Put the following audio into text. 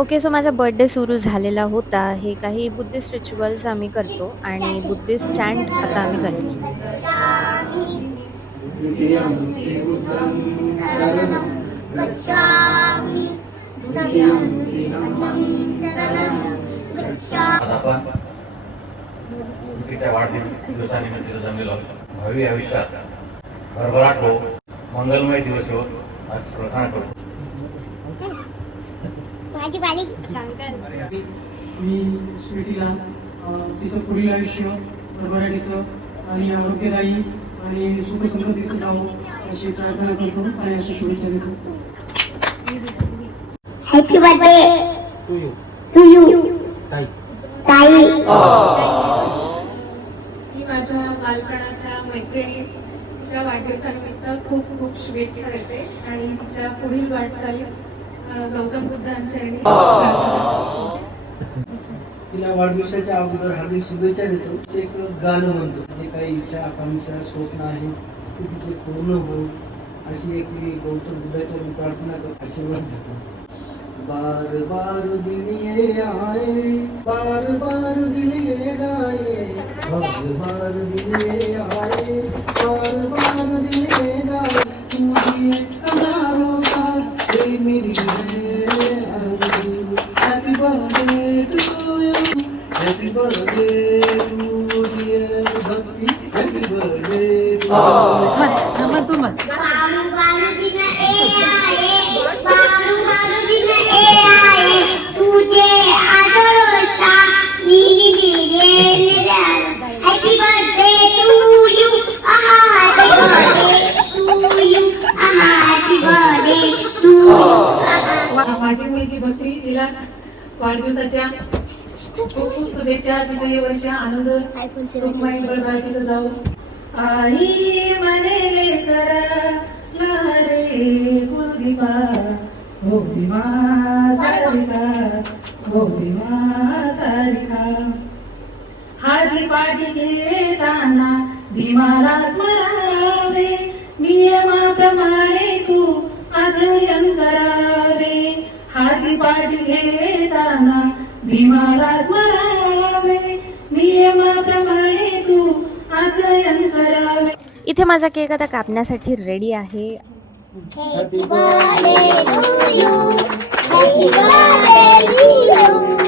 Okay, so माझा birthday सुरू झालेला होता. हे काही बुद्धिस्ट रिच्युअल्स आम्ही करतो आणि बुद्धिस्ट चॅन्ट आता आम्ही करेल. भावी आयुष्यात भरभराट हो, मंगलमय दिवस हो, आज प्रार्थना करतो. मी स्वीटीला तिचं पुढील आयुष्य भरभराटीचं आणि आरोग्यदायी आणि सुखसमृद्धीचं जावं अशी प्रार्थना करतो आणि अशी शुभेच्छा देतो. हॅपी बर्थडे टू यू ताई. मी माझ्या बालपणाच्या मैत्रिणीच्या वाढदिवसानिमित्त खूप खूप शुभेच्छा देते आणि तिच्या पुढील वाटचालीस गौतम बुद्धांच्या तिला वाढदिवसाच्या अगोदर हार्दिक शुभेच्छा देतो. एक गाणं म्हणतो, जे काही इच्छा आकांक्षा स्वप्न आहे ते तिचे पूर्ण हो अशी एक मी गौतम बुद्धाच्या प्रार्थना करतो, आशीर्वाद देतो. बार बार दिन ये आए, बार बार दिन ये गाए, बार बार दिन ये आए, बार बार दिन ये गाए, तुझे हजारों साल ये मेरी happy birthday to you, happy birthday to dear Bhakti, happy birthday to तुझे आदरोसा happy birthday to you, happy birthday to you, happy birthday to. माझी मुलगी भक्ती, तिला वाढदिवसाच्या खूप खूप शुभेच्छा. तिचं हे वर्ष आनंद सुखमय भरभराटीचं जाऊ. आई म्हणे करा रे गोदिमा गोदिमा सारिका, गोदिमा सारिका. हाती पाठी घेताना भीमाला स्मरावे, नियमाप्रमाणे तू आचरण करावे. हाती पाठी घेताना भीमाला स्मरावे, नियमाप्रमाणे तू आचरण करावे. इथे माझा केक आता कापण्यासाठी रेडी आहे. Happy birthday to you, happy birthday to you.